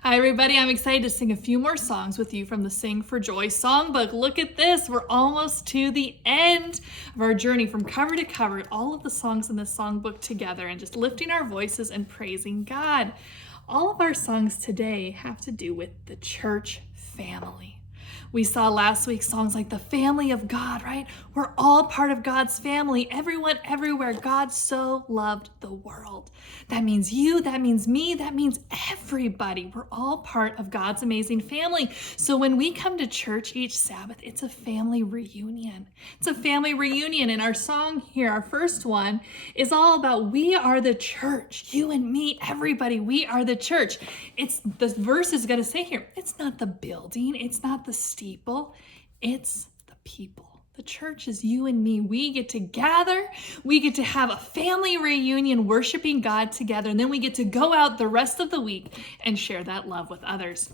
Hi, everybody. I'm excited to sing a few more songs with you from the Sing for Joy Songbook. Look at this. We're almost to the end of our journey from cover to cover, all of the songs in this songbook together and just lifting our voices and praising God. All of our songs today have to do with the church family. We saw last week songs like the family of God, right? We're all part of God's family. Everyone, everywhere. God so loved the world. That means you, that means me, that means everybody. We're all part of God's amazing family. So when we come to church each Sabbath, it's a family reunion. It's a family reunion. And our song here, our first one, is all about we are the church. You and me, everybody, we are the church. The verse is going to say here, it's not the building, it's not the steeple, it's the people. The church is you and me. We get to gather, we get to have a family reunion worshiping God together, and then we get to go out the rest of the week and share that love with others.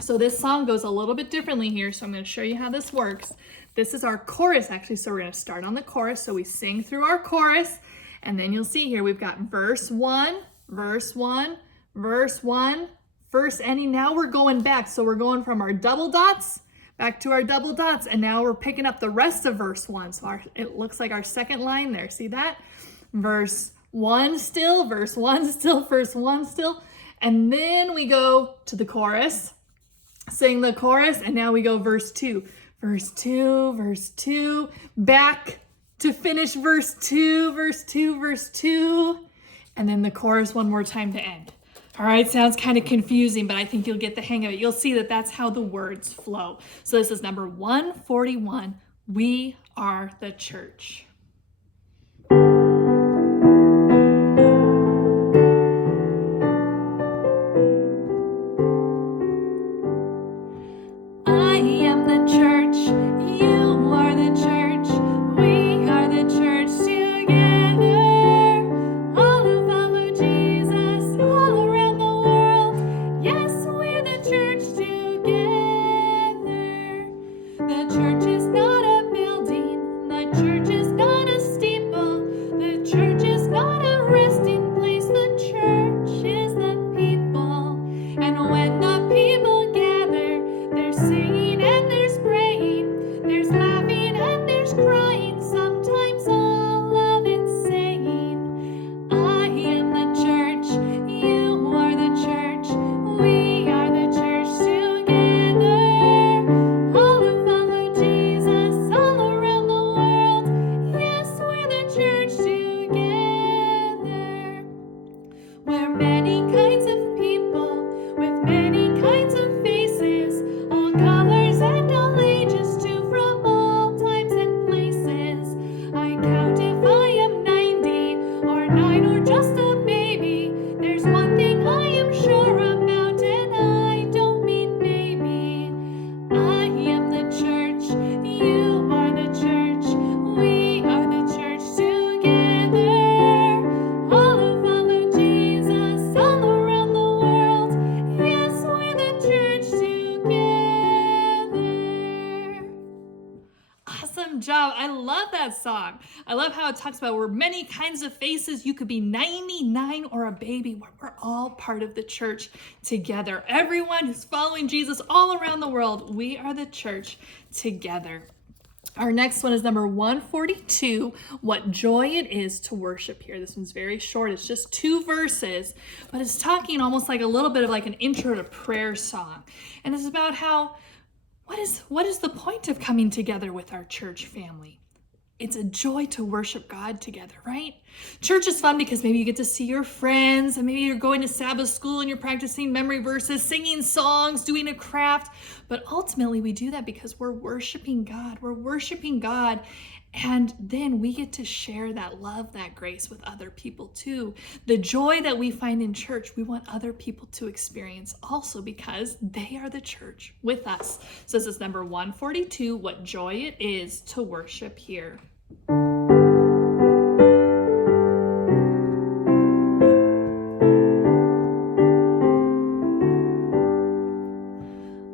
So this song goes a little bit differently here, so I'm going to show you how this works. This is our chorus actually, so we're going to start on the chorus. So we sing through our chorus, and then you'll see here we've got verse 1, verse 1, verse 1, verse ending. Now we're going back, so we're going from our double dots back to our double dots, and now we're picking up the rest of verse 1. So it looks like our second line there. See that? Verse 1 still, verse 1 still, verse 1 still. And then we go to the chorus, sing the chorus, and now we go verse 2. Verse 2, verse 2, back to finish verse 2, verse 2, verse 2, and then the chorus one more time to end. All right, sounds kind of confusing, but I think you'll get the hang of it. You'll see that that's how the words flow. So this is number 141, We Are the Church. I am the church, you are the church, we are the church together. All who follow Jesus, all around the world. Yes, we're the church together. The church is not a building, the church is not a steeple, the church is not a resting place, the church is the people. And when the people gather, there's singing and there's praying, there's laughing and there's crying, sometimes all of it's saying, I am the church, you are the church, we are the church together. All who follow Jesus all around the world, yes, we're the church together. We're many kinds of people with many kinds of faces, all colors and all ages too, from all times and places. I count if I am 90 or 9 or just a baby. There's one thing I am sure about, and I don't mean maybe. I am the church, you are the church, we are the church together. All who follow Jesus all around the world, yes, we're the church together. Awesome job. I love that song. I love how it talks about we're many kinds of faces. You could be 99 or a baby. We're all part of the church together. Everyone who's following Jesus all around the world, we are the church together. Our next one is number 142, What Joy It Is to Worship Here. This one's very short. It's just 2 verses, but it's talking almost like a little bit of like an intro to prayer song. And it's about how, what is the point of coming together with our church family? It's a joy to worship God together, right? Church is fun because maybe you get to see your friends, and maybe you're going to Sabbath school and you're practicing memory verses, singing songs, doing a craft. But ultimately, we do that because we're worshiping God. We're worshiping God. And then we get to share that love, that grace with other people too. The joy that we find in church, we want other people to experience also because they are the church with us. So this is number 142, What Joy It Is to Worship Here.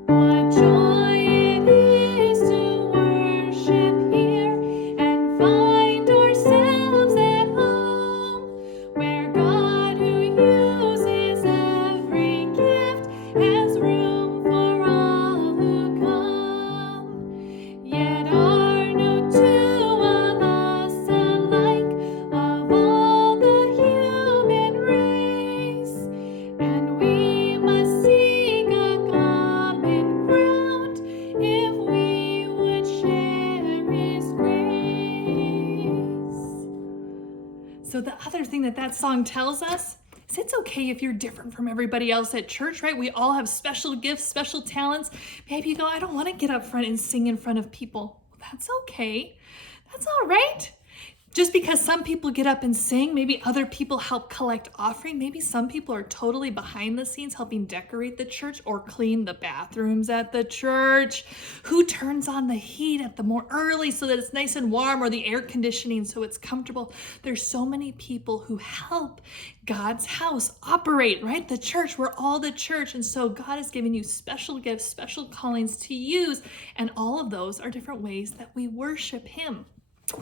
What joy it is to worship here and find ourselves at home, where God who uses every gift thing that song tells us is it's okay if you're different from everybody else at church, right? We all have special gifts, special talents. Maybe you go, I don't want to get up front and sing in front of people. Well, that's okay. That's all right. Just because some people get up and sing, maybe other people help collect offering, maybe some people are totally behind the scenes helping decorate the church or clean the bathrooms at the church. Who turns on the heat at the more early so that it's nice and warm, or the air conditioning so it's comfortable? There's so many people who help God's house operate, right? The church, we're all the church. And so God has given you special gifts, special callings to use. And all of those are different ways that we worship Him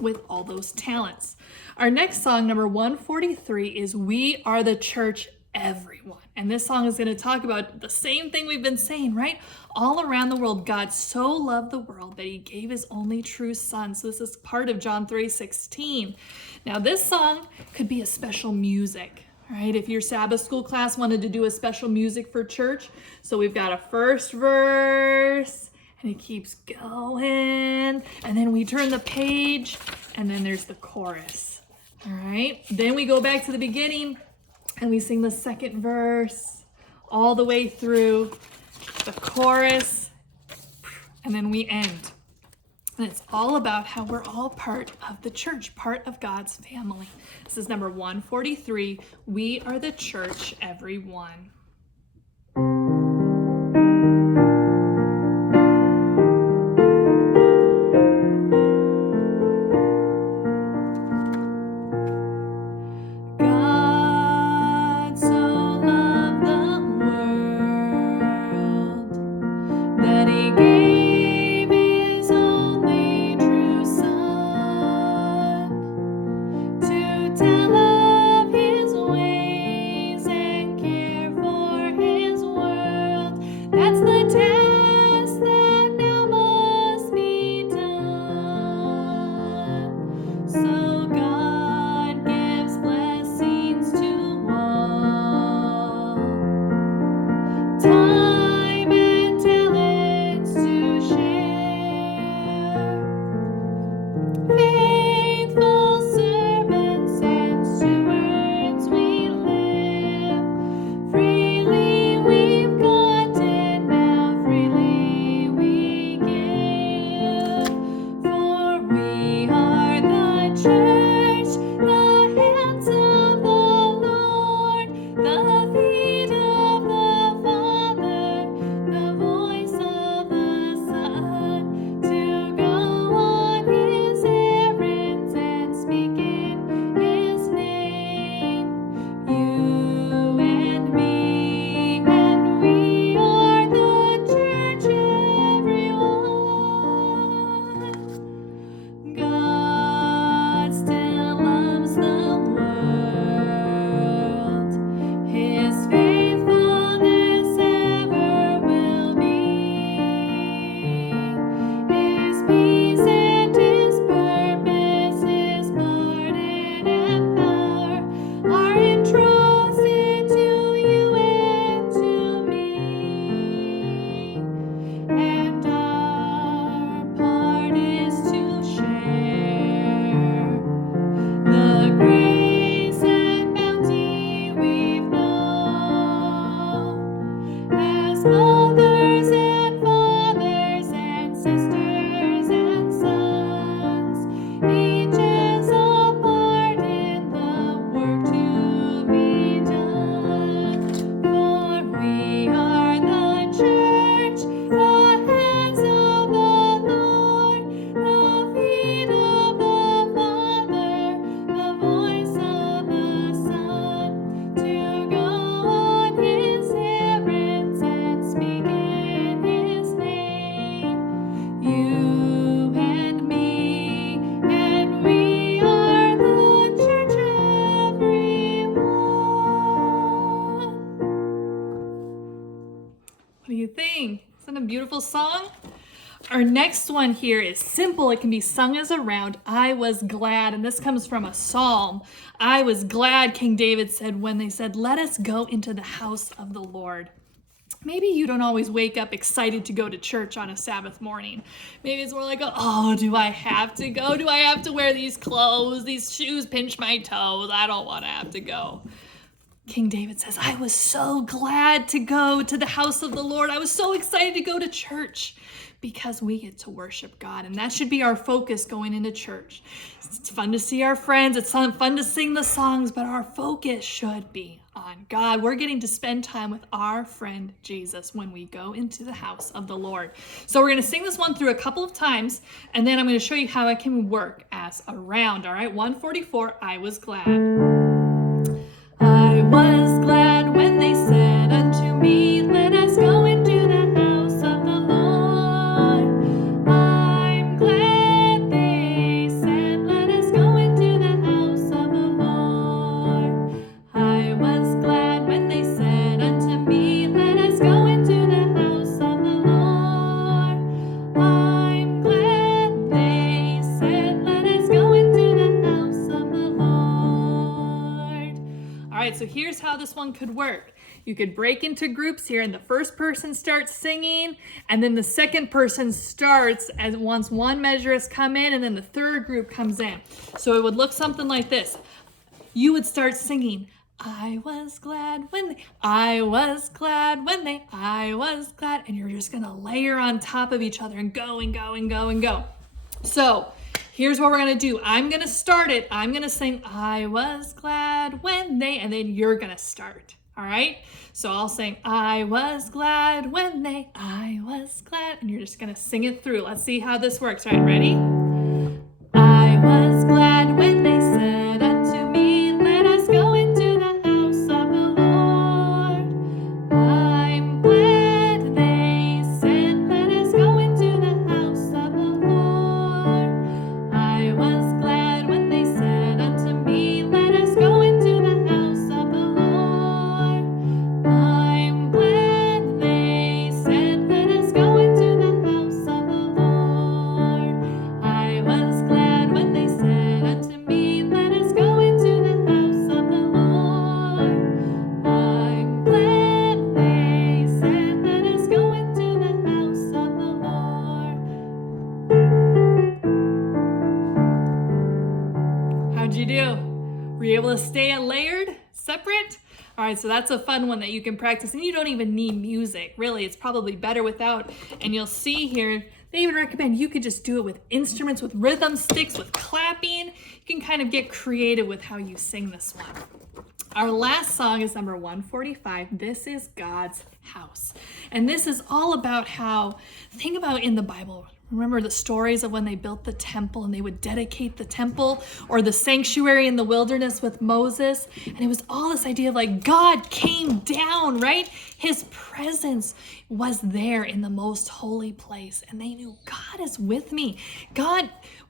with all those talents. Our next song, number 143, is We Are the Church, Everyone. And this song is going to talk about the same thing we've been saying, right? All around the world, God so loved the world that He gave His only true Son. So this is part of John 3:16. Now this song could be a special music, right? If your Sabbath school class wanted to do a special music for church. So we've got a first verse, and it keeps going, and then we turn the page, and then there's the chorus. All right, then we go back to the beginning and we sing the second verse all the way through the chorus, and then we end. And it's all about how we're all part of the church, part of God's family. This is number 143. We are the church, everyone. What do you think? Isn't that a beautiful song? Our next one here is simple. It can be sung as a round. I was glad, and this comes from a psalm. I was glad, King David said, when they said, let us go into the house of the Lord. Maybe you don't always wake up excited to go to church on a Sabbath morning. Maybe it's more like, oh, do I have to go? Do I have to wear these clothes? These shoes pinch my toes. I don't want to have to go. King David says, I was so glad to go to the house of the Lord. I was so excited to go to church because we get to worship God. And that should be our focus going into church. It's fun to see our friends. It's fun to sing the songs, but our focus should be on God. We're getting to spend time with our friend Jesus when we go into the house of the Lord. So we're going to sing this one through a couple of times, and then I'm going to show you how it can work as a round. All right, 144, I was glad. I was glad when they said unto me, let us go into the house of the Lord. I'm glad they said, let us go into the house of the Lord. I was glad when they said unto me, let us go into the house of the Lord. I'm glad they said, let us go into the house of the Lord. All right, so here's how this one could work. You could break into groups here, and the first person starts singing, and then the second person starts as once one measure has come in, and then the third group comes in. So it would look something like this. You would start singing, I was glad when they, I was glad when they, I was glad, and you're just gonna layer on top of each other and go and go and go and go. So here's what we're going to do. I'm going to start it. I'm going to sing, I was glad when they, and then you're going to start. All right? So I'll sing, I was glad when they, I was glad, and you're just going to sing it through. Let's see how this works. All right, ready? I was glad when they said unto me, let us go into the house of the Lord. I'm glad they said, let us go into the house of the Lord. I was glad when they said unto me, let us go into the house of the Lord. I'm glad they said, let us go into the house of the Lord. I was glad when they said unto me, let us go into the house of the Lord. I'm glad they said, let us go into the house of the Lord. How'd you do? Were you able to stay layered, separate? All right, so that's a fun one that you can practice, and you don't even need music. Really, it's probably better without. And you'll see here, they even recommend you could just do it with instruments, with rhythm sticks, with clapping. You can kind of get creative with how you sing this one. Our last song is number 145. This is God's house. And this is all about how, think about in the Bible, remember the stories of when they built the temple and they would dedicate the temple or the sanctuary in the wilderness with Moses. And it was all this idea of like God came down, right? His presence was there in the most holy place. And they knew God is with me.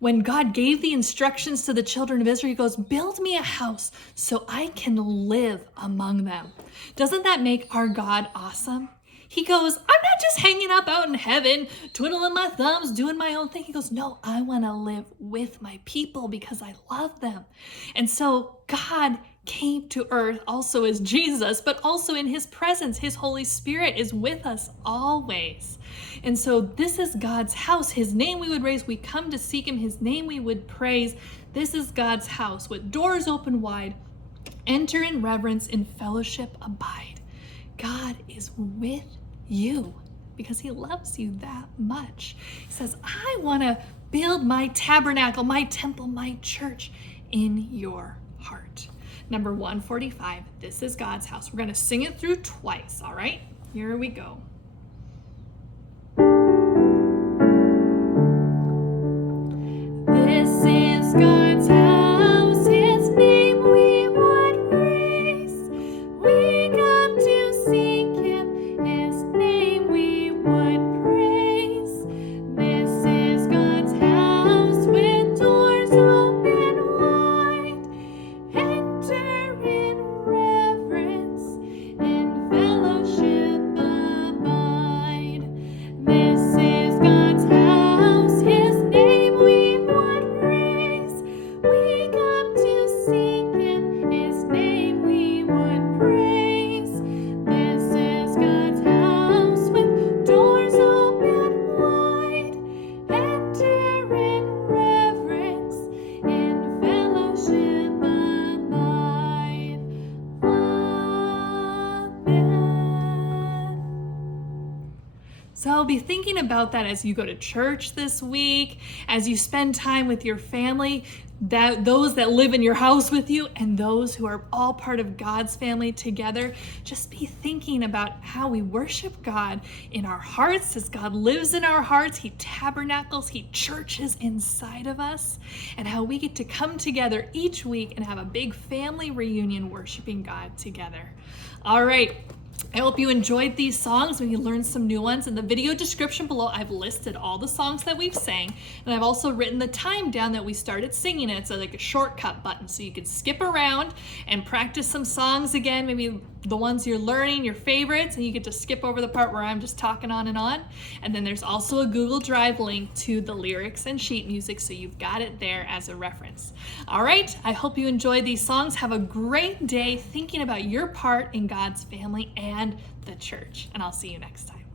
When God gave the instructions to the children of Israel, he goes, build me a house so I can live among them. Doesn't that make our God awesome? He goes, I'm not just hanging up out in heaven, twiddling my thumbs, doing my own thing. He goes, no, I want to live with my people because I love them. And so God came to earth also as Jesus, but also in his presence. His Holy Spirit is with us always. And so this is God's house. His name we would raise. We come to seek him. His name we would praise. This is God's house with doors open wide. Enter in reverence, in fellowship abide. God is with you because he loves you that much. He says, I want to build my tabernacle, my temple, my church in your heart. Number 145, this is God's house. We're going to sing it through twice, all right? Here we go. This is God's house, his name we would praise. We come to seek him, his name we would praise. This is God's house with doors open wide. Enter in reverence, in fellowship abide. So be thinking about that as you go to church this week, as you spend time with your family, that those that live in your house with you and those who are all part of God's family together. Just be thinking about how we worship God in our hearts, as God lives in our hearts. He tabernacles, He churches inside of us, and how we get to come together each week and have a big family reunion worshiping God together. All right. I hope you enjoyed these songs and you learned some new ones. In the video description below, I've listed all the songs that we've sang, and I've also written the time down that we started singing it. It's like a shortcut button, so you can skip around and practice some songs again, maybe the ones you're learning, your favorites, and you get to skip over the part where I'm just talking on and on. And then there's also a Google Drive link to the lyrics and sheet music, so you've got it there as a reference. All right, I hope you enjoyed these songs. Have a great day thinking about your part in God's family and the church, and I'll see you next time.